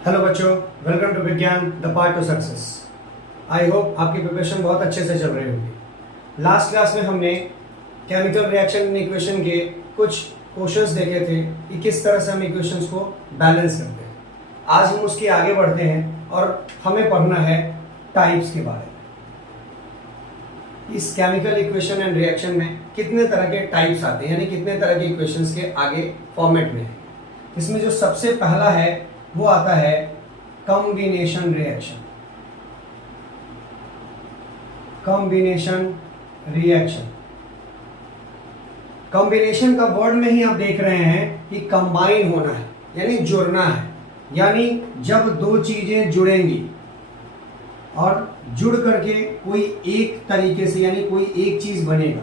Hello बच्चों, welcome to विज्ञान the part two success. I hope आपकी प्रिपरेशन बहुत अच्छे से चल रही होगी। लास्ट क्लास में हमने केमिकल रिएक्शन इक्वेशन के कुछ क्वेश्चंस देखे थे कि किस तरह से हम इक्वेशंस को बैलेंस करते हैं। आज हम उसके आगे बढ़ते हैं और हमें पढ़ना है टाइप्स के बारे में। इस केमिकल इक्वेशन एंड रिएक्शन में कितने तरह के टाइप्स आते हैं, यानी कितने तरह के इक्वेशंस के आगे फॉर्मेट में है। इसमें जो सबसे पहला है वो आता है combination reaction. Combination reaction, combination का वर्ड में ही आप देख रहे हैं कि कंबाइन होना है, यानी जुड़ना है। यानी जब दो चीजें जुड़ेंगी और जुड़ करके कोई एक तरीके से, यानी कोई एक चीज बनेगा,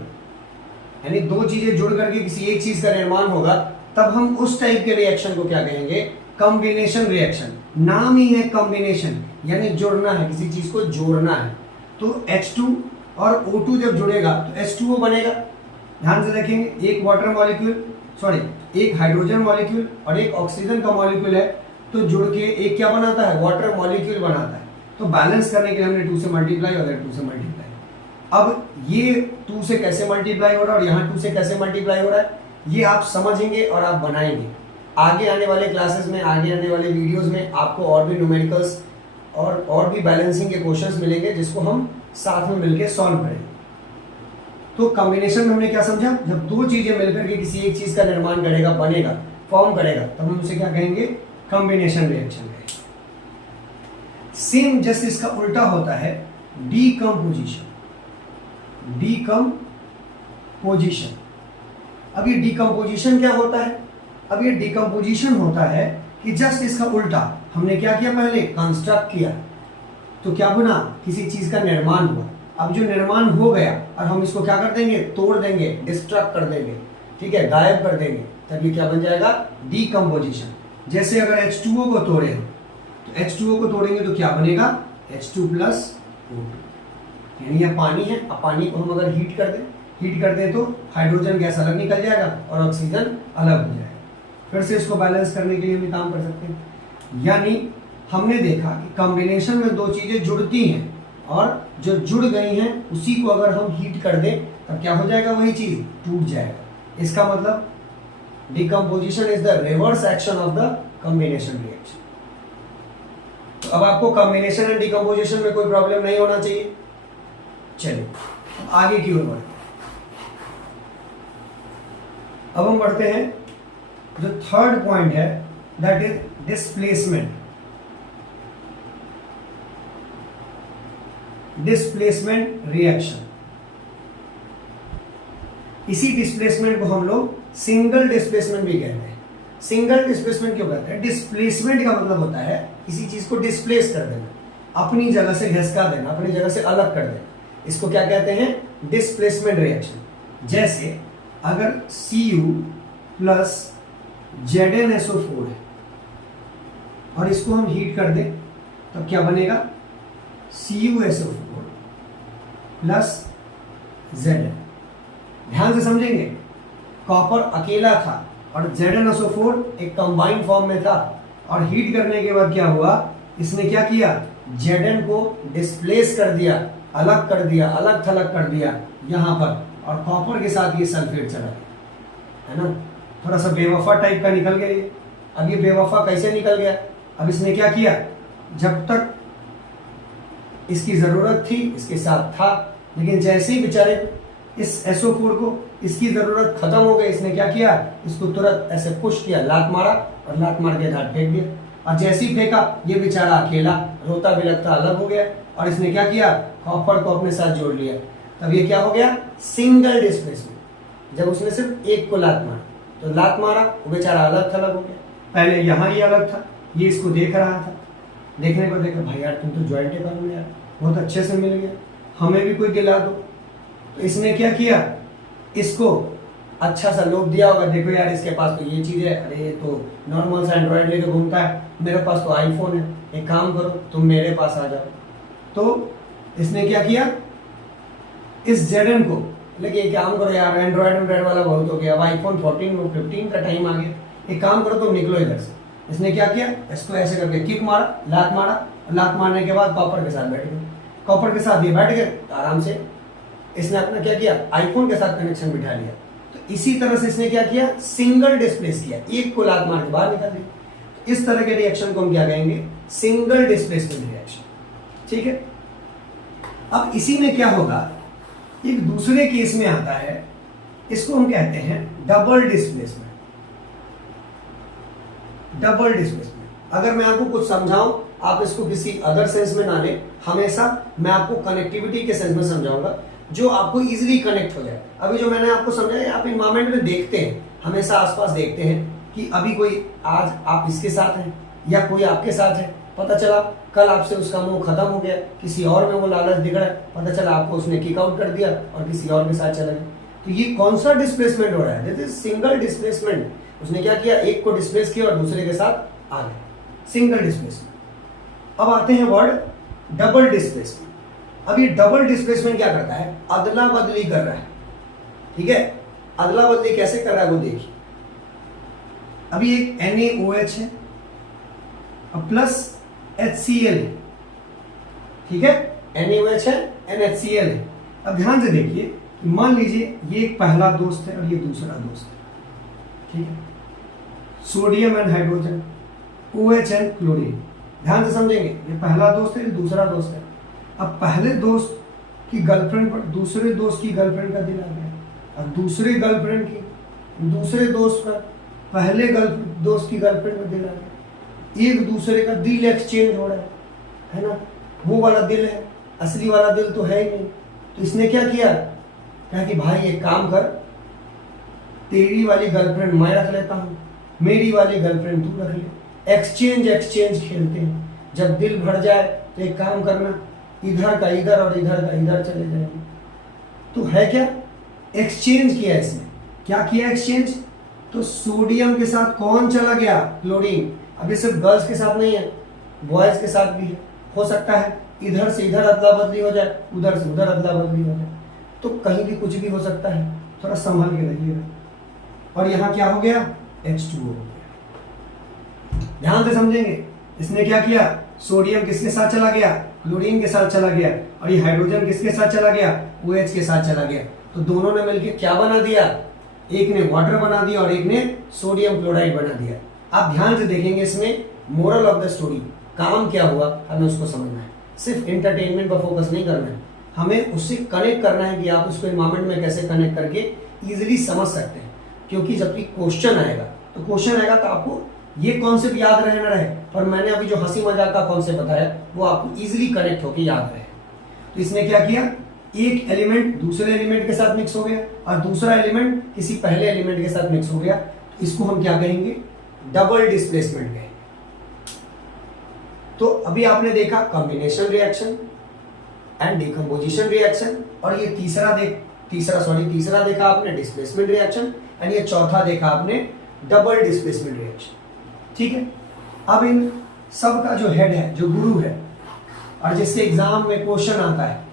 यानी दो चीजें जुड़ करके किसी एक चीज का निर्माण होगा, तब हम उस टाइप के रिएक्शन को क्या कहेंगे? Combination reaction. नाम ही है कॉम्बिनेशन, यानी जुड़ना है, किसी चीज को जोड़ना है। तो H2 और O2 जब जुड़ेगा तो H2O बनेगा। ध्यान से देखेंगे, एक वाटर मॉलिक्यूल एक हाइड्रोजन मॉलिक्यूल और एक ऑक्सीजन का मॉलिक्यूल है, तो जुड़ के एक क्या बनाता है? वाटर मॉलिक्यूल बनाता है। तो बैलेंस करने के लिए हमने 2 से मल्टीप्लाई और 2 से मल्टीप्लाई। अब ये 2 से कैसे मल्टीप्लाई हो रहा है और यहाँ 2 से कैसे मल्टीप्लाई हो रहा है, ये आप समझेंगे और आप बनाएंगे। आगे आने वाले क्लासेस में, आगे आने वाले वीडियोस में आपको और भी न्यूमेरिकल्स और भी बैलेंसिंग के क्वेश्चंस मिलेंगे, जिसको हम साथ में मिलकर सॉल्व करेंगे। तो कॉम्बिनेशन में हमने क्या समझा? जब दो चीजें मिलकर के किसी एक चीज का निर्माण करेगा, बनेगा, फॉर्म करेगा, तब हम उसे क्या कहेंगे? कॉम्बिनेशन रिएक्शन कहेंगे। सेम जस्ट इसका उल्टा होता है डीकम्पोजिशन। डीकम्पोजिशन, अब ये डीकम्पोजिशन क्या होता है? अब ये डीकम्पोजिशन होता है कि जस्ट इसका उल्टा। हमने क्या किया? पहले कंस्ट्रक्ट किया, तो क्या बना? किसी चीज का निर्माण हुआ। अब जो निर्माण हो गया और हम इसको क्या कर देंगे? तोड़ देंगे, डिस्ट्रक्ट कर देंगे, ठीक है, गायब कर देंगे, तब ये क्या बन जाएगा? डीकम्पोजिशन। जैसे अगर H2O को तोड़े तो H2O को तोड़ेंगे तो क्या बनेगा? H2 प्लस O2, यानी यह पानी है। अब पानी को हम अगर हीट कर दें तो हाइड्रोजन गैस अलग निकल जाएगा और ऑक्सीजन अलग हो जाएगा। फिर से इसको बैलेंस करने के लिए भी काम कर सकते हैं। यानी हमने देखा कि कॉम्बिनेशन में दो चीजें जुड़ती हैं और जो जुड़ गई हैं उसी को अगर हम हीट कर दें तब क्या हो जाएगा? वही चीज टूट जाएगा। इसका मतलब decomposition is the reverse action of the combination reaction. तो अब आपको कॉम्बिनेशन एंड डिकम्पोजिशन में कोई प्रॉब्लम नहीं होना चाहिए। चलिए आगे की ओर बढ़ते हैं। अब हम बढ़ते हैं, जो थर्ड पॉइंट है that is displacement. Displacement reaction. इसी डिस्प्लेसमेंट को हम लोग सिंगल डिस्प्लेसमेंट भी कहते हैं। सिंगल डिस्प्लेसमेंट क्यों कहते हैं? डिस्प्लेसमेंट का मतलब होता है किसी चीज को डिस्प्लेस कर देना, अपनी जगह से घिसका देना, अपनी जगह से अलग कर देना। इसको क्या कहते हैं? Displacement reaction. जैसे अगर Cu प्लस ZnSO4 है और इसको हम हीट कर दें तब क्या बनेगा? CuSO4 plus Zn। ध्यान से समझेंगे, कॉपर अकेला था और ZnSO4 एक कंबाइंड फॉर्म में था, और हीट करने के बाद क्या हुआ? इसने क्या किया? Zn को डिस्प्लेस कर दिया, अलग कर दिया, अलग थलग कर दिया यहां पर, और कॉपर के साथ ये सल्फेट चला गया, है ना? थोड़ा सा बेवफा टाइप का निकल गया ये। अब ये बेवफा कैसे निकल गया? अब इसने क्या किया? जब तक इसकी जरूरत थी इसके साथ था, लेकिन जैसे ही बेचारे इस SO4 को इसकी जरूरत खत्म हो गई, इसने क्या किया? इसको तुरंत ऐसे पुश किया, लात मारा और लात मार के घाट फेंक दिया। और जैसे ही फेंका ये बेचारा अकेला रोता बिलखता अलग हो गया, और इसने क्या किया? कॉपर को अपने साथ जोड़ लिया। तब ये क्या हो गया? Single displacement. जब उसने सिर्फ एक को लात मारा, तो लात मारा वो बेचारा अलग थलग हो गया। पहले यहाँ ये अलग था, ये इसको देख रहा था, देखने पर देखा भाई यार तुम तो ज्वाइंट है में यार, बहुत अच्छे से मिल गया, हमें भी कोई गिला दो। तो इसने क्या किया? इसको अच्छा सा लोग दिया होगा, देखो यार इसके पास तो ये चीज है, अरे ये तो नॉर्मल सा एंड्रॉइड लेके घूमता है, मेरे पास तो आईफोन है, एक काम करो तुम मेरे पास आ जाओ। तो इसने क्या किया? इस Zn को लेकिन एक काम करो यार, एंड्रॉइड वाला बहुत हो गया, अब आईफोन 14 15 का टाइम आ गया, एक काम करो तुम निकलो इधर से। इसने क्या किया, इसको ऐसे करके किक मारा, लात मारा, लात मारने के बाद कॉपर के साथ बैठ गए, कॉपर के साथ ये बैठ गए तो आराम से इसने अपना क्या किया, आईफोन के साथ कनेक्शन बिठा लिया। तो इसी तरह से इसने क्या किया, सिंगल डिस्प्लेस किया, एक को लात मार के बाहर निकाल दिया। तो इस तरह के रिएक्शन को हम क्या कहेंगे, सिंगल डिस्प्लेसमेंट रिएक्शन। ठीक है, अब इसी में क्या होगा, एक दूसरे केस में आता है, इसको हम कहते हैं डबल डिस्प्लेसमेंट। डबल डिस्प्लेसमेंट, अगर मैं आपको कुछ समझाऊं, आप इसको किसी अदर सेंस में ना लें, हमेशा मैं आपको कनेक्टिविटी के सेंस में समझाऊंगा जो आपको इजीली कनेक्ट हो जाए। अभी जो मैंने आपको समझाया, आप इन्वायरमेंट में देखते हैं, हमेशा आसपास देखते हैं कि अभी कोई, आज आप इसके साथ हैं या कोई आपके साथ है, पता चला कल आपसे उसका मोह खत्म हो गया, किसी और में वो लालच दिख रहा है, पता चला आपको उसने किक आउट कर दिया और किसी और के साथ चला गया। तो ये कौन सा डिस्प्लेसमेंट हो रहा है, दिस इज सिंगल डिस्प्लेसमेंट। उसने क्या किया, एक को डिस्प्लेस किया और दूसरे के साथ आ गए, सिंगल डिस्प्लेसमेंट। अब आते हैं वर्ड डबल डिस्प्लेसमेंट। अब ये डबल डिस्प्लेसमेंट क्या करता है, अदला बदली कर रहा है। ठीक है, अदला बदली कैसे कर रहा है वो देखिए। अभी एक NaOH है अब प्लस HCl है, ठीक है, NaOH है, NHCl है। अब ध्यान से देखिए कि मान लीजिए ये एक पहला दोस्त है और ये दूसरा दोस्त है, ठीक है, sodium and hydrogen, OH and chlorine. ध्यान से समझेंगे, ये पहला दोस्त है, ये दूसरा दोस्त है। अब पहले दोस्त की गर्लफ्रेंड पर दूसरे दोस्त की गर्लफ्रेंड का दिल आ गया, और दूसरे गर्लफ्रेंड की दूसरे दोस्त पर पहले दोस्त की गर्लफ्रेंड का दिल आ गया। एक दूसरे का दिल एक्सचेंज हो रहा है ना, वो वाला दिल है, असली वाला दिल तो है ही नहीं। तो इसने क्या किया, कहा कि भाई एक काम कर, तेरी वाली गर्लफ्रेंड मैं रख लेता हूं, मेरी वाली गर्लफ्रेंड तू रख ले, एक्सचेंज खेलते हैं। जब दिल भर जाए तो एक काम करना, इधर का इधर और इधर का इधर चले जाएंगे। तो है क्या, एक्सचेंज किया इसने। क्या किया एक्सचेंज, तो सोडियम के साथ कौन चला गया, क्लोरीन। अब ये सिर्फ गर्ल्स के साथ नहीं है, बॉयज के साथ भी है। हो सकता है इधर से इधर अदला बदली हो जाए, उधर से उधर अदला बदली हो जाए, तो कहीं भी कुछ भी हो सकता है, थोड़ा संभल के रहिएगा। और यहां क्या हो गया, H2O हो गया। ध्यान से समझेंगे, इसने क्या किया, सोडियम किसके साथ चला गया, क्लोरीन के साथ चला गया, और ये हाइड्रोजन किसके साथ चला गया, OH के साथ चला गया। तो दोनों ने मिलकर क्या बना दिया, एक ने वाटर बना दिया और एक ने सोडियम क्लोराइड बना दिया। आप ध्यान से देखेंगे, इसमें मोरल ऑफ द स्टोरी, काम क्या हुआ हमें उसको समझना है। सिर्फ एंटरटेनमेंट पर फोकस नहीं करना है, हमें उससे कनेक्ट करना है कि आप उसको एनवायरमेंट में कैसे कनेक्ट करके इजीली समझ सकते हैं। क्योंकि जब भी क्वेश्चन आएगा तो आपको ये कॉन्सेप्ट याद रहे ना रहे, पर मैंने अभी जो हंसी मजाक का कॉन्सेप्ट बताया वो आपको इजीली कनेक्ट होकर याद रहे। तो इसने क्या किया, एक एलिमेंट दूसरे एलिमेंट के साथ मिक्स हो गया और दूसरा एलिमेंट किसी पहले एलिमेंट के साथ मिक्स हो गया। इसको हम क्या कहेंगे, डबल डिस्प्लेसमेंट कहेंगे। तो अभी आपने देखा combination reaction and decomposition reaction, और ये तीसरा देखा आपने डिस्प्लेसमेंट रिएक्शन, एंड ये चौथा देखा आपने डबल डिस्प्लेसमेंट रिएक्शन। ठीक है, अब इन सब का जो हेड है, जो गुरु है, और जिससे एग्जाम में क्वेश्चन आता है,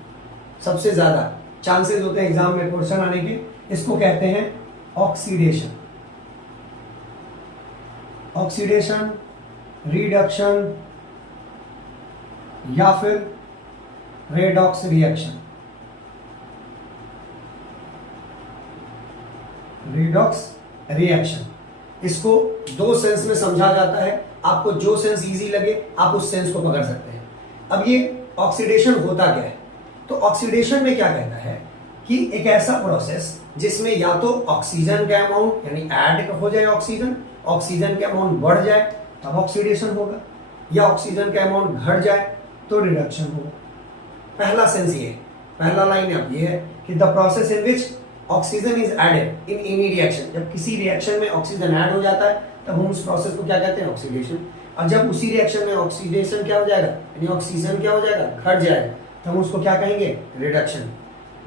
सबसे ज्यादा चांसेस होते हैं एग्जाम में क्वेश्चन आने के, इसको कहते हैं ऑक्सीडेशन। ऑक्सीडेशन, रिडक्शन या फिर रेडॉक्स रिएक्शन। रेडॉक्स रिएक्शन, इसको दो सेंस में समझा जाता है। आपको जो सेंस इजी लगे आप उस सेंस को पकड़ सकते हैं। अब ये ऑक्सीडेशन होता क्या है, तो ऑक्सीडेशन में क्या कहता है कि एक ऐसा प्रोसेस जिसमें या तो ऑक्सीजन का अमाउंट यानी ऐड हो जाए, ऑक्सीजन का अमाउंट बढ़ जाए तब ऑक्सीडेशन होगा, या ऑक्सीजन का अमाउंट घट जाए तो रिडक्शन होगा। पहला सेंस ये है, पहला लाइन अब ये है कि the process in which oxygen is added in any reaction. जब किसी रिएक्शन में ऑक्सीजन ऐड हो जाता है तब हम उस प्रोसेस को क्या कहते हैं, ऑक्सीडेशन। और जब उसी रिएक्शन में ऑक्सीडेशन क्या हो जाएगा, यानी ऑक्सीजन क्या हो जाएगा, घट जाएगा, तो हम उसको क्या कहेंगे, रिडक्शन।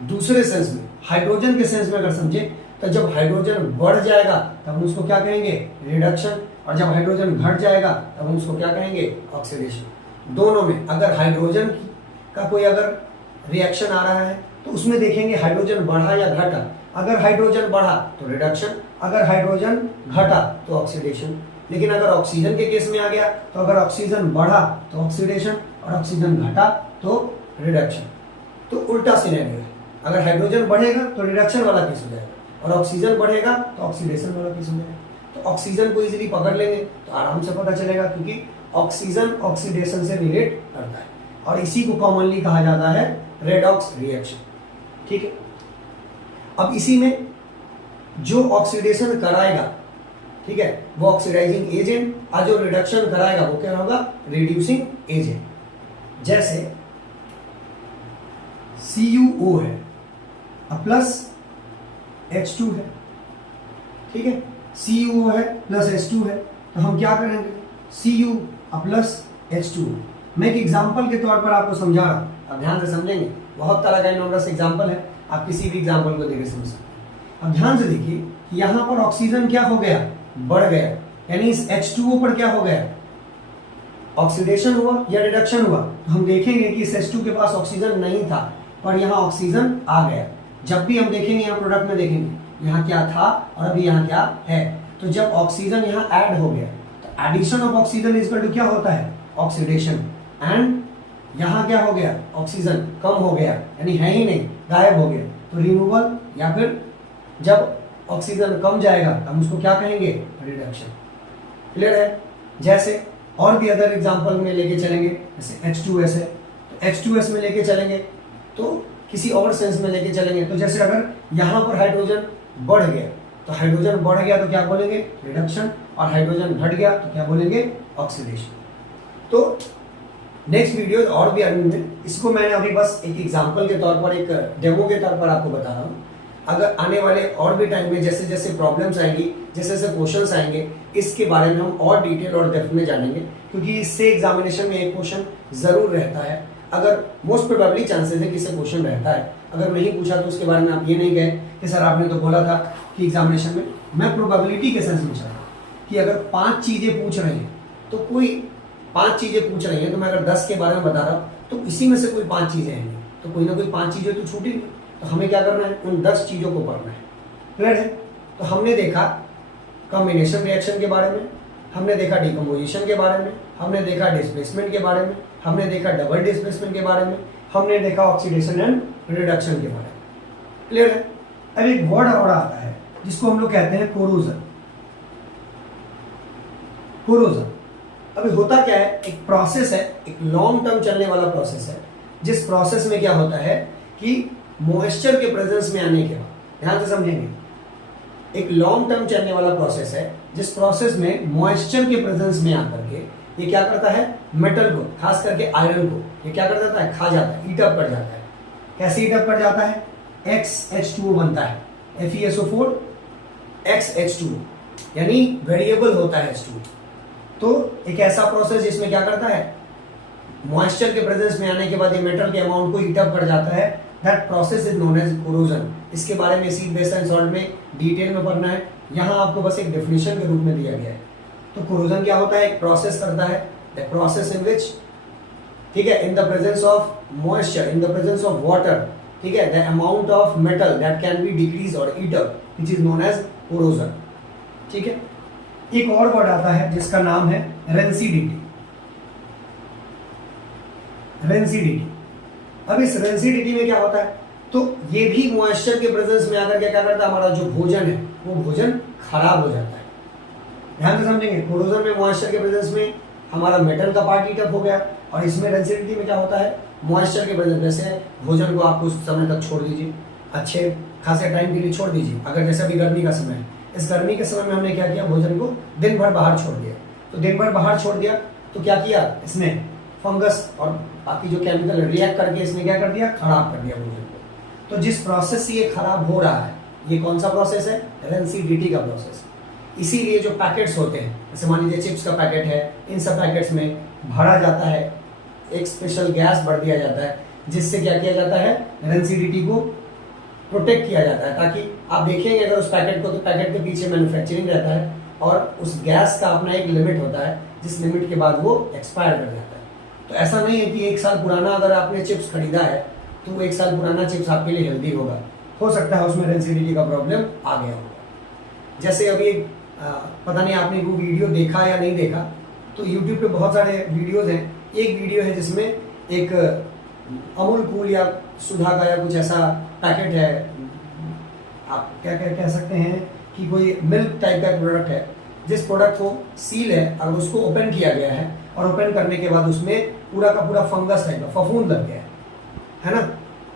दूसरे सेंस में, हाइड्रोजन के सेंस में अगर समझे तो जब हाइड्रोजन बढ़ जाएगा तब हम उसको क्या कहेंगे, रिडक्शन, और जब हाइड्रोजन घट जाएगा तब हम उसको क्या कहेंगे, ऑक्सीडेशन। दोनों में अगर हाइड्रोजन का कोई अगर रिएक्शन आ रहा है तो उसमें देखेंगे हाइड्रोजन बढ़ा या घटा। अगर हाइड्रोजन बढ़ा तो रिडक्शन, अगर हाइड्रोजन घटा तो ऑक्सीडेशन। लेकिन अगर ऑक्सीजन के केस में आ गया तो अगर ऑक्सीजन बढ़ा तो ऑक्सीडेशन और ऑक्सीजन घटा तो रिडक्शन। तो उल्टा सिनेरियो है, अगर हाइड्रोजन बढ़ेगा तो रिडक्शन वाला केस हो जाएगा और ऑक्सीजन बढ़ेगा तो ऑक्सीडेशन वाला केस हो जाएगा। तो ऑक्सीजन को इजीली पकड़ लेंगे तो आराम से पता चलेगा, क्योंकि ऑक्सीजन ऑक्सीडेशन से रिलेट करता है और इसी को कॉमनली कहा जाता है रेडॉक्स रिएक्शन। ठीक है, अब इसी में जो ऑक्सीडेशन कराएगा, ठीक है, वो ऑक्सीडाइजिंग एजेंट, और जो रिडक्शन कराएगा वो क्या होगा, रिड्यूसिंग एजेंट। जैसे CuO है प्लस H2 है, ठीक है, CuO है प्लस H2 है, तो हम क्या करेंगे, Cu प्लस H2। मैं एक एग्जांपल के तौर पर आपको समझा रहा हूं, आप ध्यान से समझेंगे, बहुत तरह का इनॉर्डस एग्जांपल है, आप किसी भी एग्जांपल को देकर समझ सकते हैं। अब ध्यान से देखिए, यहां पर ऑक्सीजन क्या हो गया, बढ़ गया, यानी इस H2O पर क्या हो गया, ऑक्सीडेशन हुआ या रिडक्शन हुआ। तो हम देखेंगे कि इस H2 के पास ऑक्सीजन नहीं था पर यहाँ ऑक्सीजन आ गया। जब भी हम देखेंगे यहाँ प्रोडक्ट में देखेंगे यहाँ क्या था और अभी यहाँ क्या है, तो जब ऑक्सीजन यहाँ ऐड हो गया तो addition of oxygen is equal to क्या होता है, ऑक्सीडेशन। एंड यहाँ क्या हो गया, ऑक्सीजन कम हो गया, यानी है ही नहीं, गायब हो गया, तो रिमूवल, या फिर जब ऑक्सीजन कम जाएगा तो हम उसको क्या कहेंगे, रिडक्शन। क्लियर है। जैसे और भी अदर एग्जांपल में लेके चलेंगे, जैसे H2S है तो H2S में लेके चलेंगे, तो किसी और सेंस में लेके चलेंगे, तो जैसे अगर यहाँ पर हाइड्रोजन बढ़ गया तो हाइड्रोजन बढ़ गया तो क्या बोलेंगे, रिडक्शन, और हाइड्रोजन घट गया तो क्या बोलेंगे, ऑक्सीडेशन। तो नेक्स्ट वीडियो और भी में, इसको मैंने अभी बस एक एग्जांपल के तौर पर, एक डेमो के तौर पर आपको बता रहा हूँ। अगर आने वाले और भी टाइम में जैसे जैसे प्रॉब्लम्स आएंगी, जैसे जैसे क्वेश्चंस आएंगे, इसके बारे में हम और डिटेल और डेप्थ में जानेंगे, क्योंकि इससे एग्जामिनेशन में एक क्वेश्चन जरूर रहता है। अगर मोस्ट प्रोबेबली चांसेस है कि इससे क्वेश्चन रहता है, अगर नहीं पूछा तो उसके बारे में आप ये नहीं कहे कि सर आपने तो बोला था कि एग्जामिनेशन में। मैं प्रोबेबिलिटी के सेंस में चाहता हूँ कि अगर 5 चीजें पूछ रहे हैं तो कोई 5 चीजें पूछ रही हैं, तो मैं अगर 10 के बारे में बता रहा हूँ तो इसी में से कोई 5 चीजें आएंगी, तो कोई ना कोई 5 चीजें तो छूटेंगी। तो हमें क्या करना है, उन 10 चीजों को पढ़ना है। क्लियर है। तो हमने देखा कॉम्बिनेशन रिएक्शन के बारे में, हमने देखा डिकम्पोजिशन के बारे में, हमने देखा डिस्प्लेसमेंट के बारे में, हमने देखा डबल डिस्प्लेसमेंट के बारे में, हमने देखा ऑक्सीडेशन एंड रिडक्शन के बारे में। क्लियर है। अब एक वर्ड और आता है जिसको हम लोग कहते हैं कोरोजन। कोरोजन अभी होता क्या है, एक प्रोसेस है, एक लॉन्ग टर्म चलने वाला प्रोसेस है, जिस प्रोसेस में क्या होता है कि मॉइस्चर के प्रेजेंस में आने के बाद, ध्यान से समझेंगे, एक लॉन्ग टर्म चलने वाला प्रोसेस है, जिस प्रोसेस में मॉइस्चर के प्रेजेंस में आकर के ये क्या करता है, मेटल को, खास करके आयरन को, ये क्या कर देता है, खा जाता है, ईट अप कर जाता है। कैसे ईट अप कर जाता है, XH2O बनता है, FeSO4 XH2O, यानी वेरिएबल होता है H2O। तो एक ऐसा प्रोसेस जिसमें क्या करता है, मॉइस्चर के प्रेजेंस में आने के बाद ये मेटल के अमाउंट को ईट अप कर जाता है, that process is known as corrosion. इसके बारे में एसिड बेस एंड सॉल्ट में डिटेल में पढ़ना है, यहाँ आपको बस एक डेफिनेशन के रूप में दिया गया है। तो कोरोजन क्या होता है, एक प्रोसेस करता है, द प्रोसेस इन विच, ठीक है, in the presence of moisture, in the presence of water, ठीक है, the amount of metal that can be decrease और eat up, which is known as corrosion. ठीक है। एक और वर्ड आता है जिसका नाम है रेंसिडिटी। रेंसिडिटी, अब इस रेंसिडिटी में क्या होता है, तो ये भी मॉइस्चर के प्रेजेंस में आकर क्या करता है, हमारा जो भोजन है वो भोजन खराब हो जाता है। ध्यान से समझेंगे, कोरोजन में मॉइस्चर के प्रेजेंस में हमारा मेटल का पार्ट हीट अप हो गया, और इसमें रेंसिडिटी में क्या होता है, मॉइस्चर के प्रेजेंस, जैसे भोजन को आप कुछ समय तक छोड़ दीजिए, अच्छे खासे टाइम के लिए छोड़ दीजिए। अगर जैसे अभी गर्मी का समय है, इस गर्मी के समय में हमने क्या किया, भोजन को दिन भर बाहर छोड़ दिया, तो दिन भर बाहर छोड़ दिया तो क्या किया, इसने फंगस और बाकी जो केमिकल रिएक्ट करके इसने क्या कर दिया, खराब कर दिया भोजन को। तो जिस प्रोसेस से ये खराब हो रहा है, ये कौन सा प्रोसेस है, रेंसिडिटी का प्रोसेस। इसीलिए जो पैकेट्स होते हैं, जैसे मान लीजिए चिप्स का पैकेट है, इन सब पैकेट्स में भरा जाता है, एक स्पेशल गैस भर दिया जाता है, जिससे क्या किया जाता है, रेंसिडिटी को प्रोटेक्ट किया जाता है। ताकि आप देखेंगे अगर उस पैकेट को, तो पैकेट के पीछे मैन्युफैक्चरिंग रहता है, और उस गैस का अपना एक लिमिट होता है, जिस लिमिट के बाद वो एक्सपायर कर जाता है। तो ऐसा नहीं है कि 1 साल पुराना अगर आपने चिप्स खरीदा है तो वो 1 साल पुराना चिप्स आपके लिए हेल्दी होगा, हो सकता है उसमें रेंसिडिटी का प्रॉब्लम आ गया होगा। जैसे अभी पता नहीं आपने वो वीडियो देखा या नहीं देखा, तो यूट्यूब पे बहुत सारे वीडियोज़ हैं। एक वीडियो है जिसमें एक अमूल कूल या सुधा का या कुछ ऐसा पैकेट है, आप क्या क्या कह सकते हैं कि कोई मिल्क टाइप का प्रोडक्ट है, जिस प्रोडक्ट को सील है और उसको ओपन किया गया है और ओपन करने के बाद उसमें पूरा का पूरा फंगस टाइप का फफूंद लग गया है ना।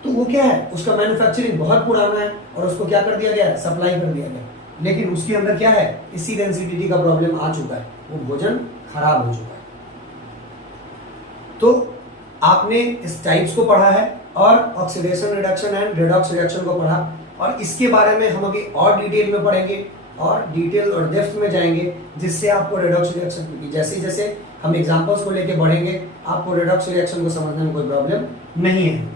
तो वो क्या है, उसका मैन्युफैक्चरिंग बहुत पुराना है और उसको क्या कर दिया गया है, सप्लाई कर दिया गया, लेकिन उसके अंदर क्या है, इसी एसिडिटी का प्रॉब्लम आ चुका है, वो भोजन खराब हो चुका है। तो आपने इस टाइप्स को पढ़ा है और oxidation reduction and redox reaction को पढ़ा, और इसके बारे में हम अभी और डिटेल में पढ़ेंगे और डिटेल और डेप्थ में जाएंगे, जिससे आपको रेडॉक्स रिएक्शन, क्योंकि जैसे जैसे हम एग्जांपल्स को लेके बढ़ेंगे आपको रेडॉक्स रिएक्शन को समझने में कोई प्रॉब्लम नहीं है।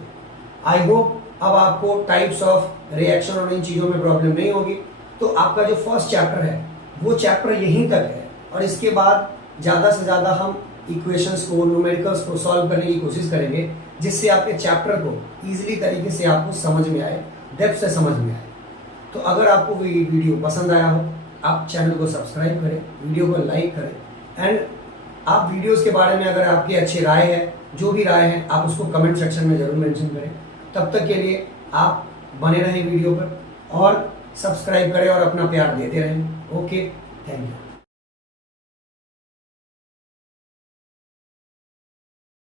आई होप अब आपको टाइप्स ऑफ रिएक्शन और इन चीज़ों में प्रॉब्लम नहीं होगी। तो आपका जो फर्स्ट चैप्टर है वो चैप्टर यहीं तक है, और इसके बाद ज़्यादा से ज़्यादा हम इक्वेशंस को, न्यूमेरिकल्स को सॉल्व करने की कोशिश करेंगे, जिससे आपके चैप्टर को ईजिली तरीके से आपको समझ में आए, डेप्थ से समझ में आए। तो अगर आपको वीडियो पसंद आया हो, आप चैनल को सब्सक्राइब करें, वीडियो को लाइक करें, एंड आप वीडियोस के बारे में अगर आपकी अच्छी राय है, जो भी राय है, आप उसको कमेंट सेक्शन में ज़रूर मेंशन करें। तब तक के लिए आप बने रहें वीडियो पर और सब्सक्राइब करें और अपना प्यार देते रहें। Okay, thank you.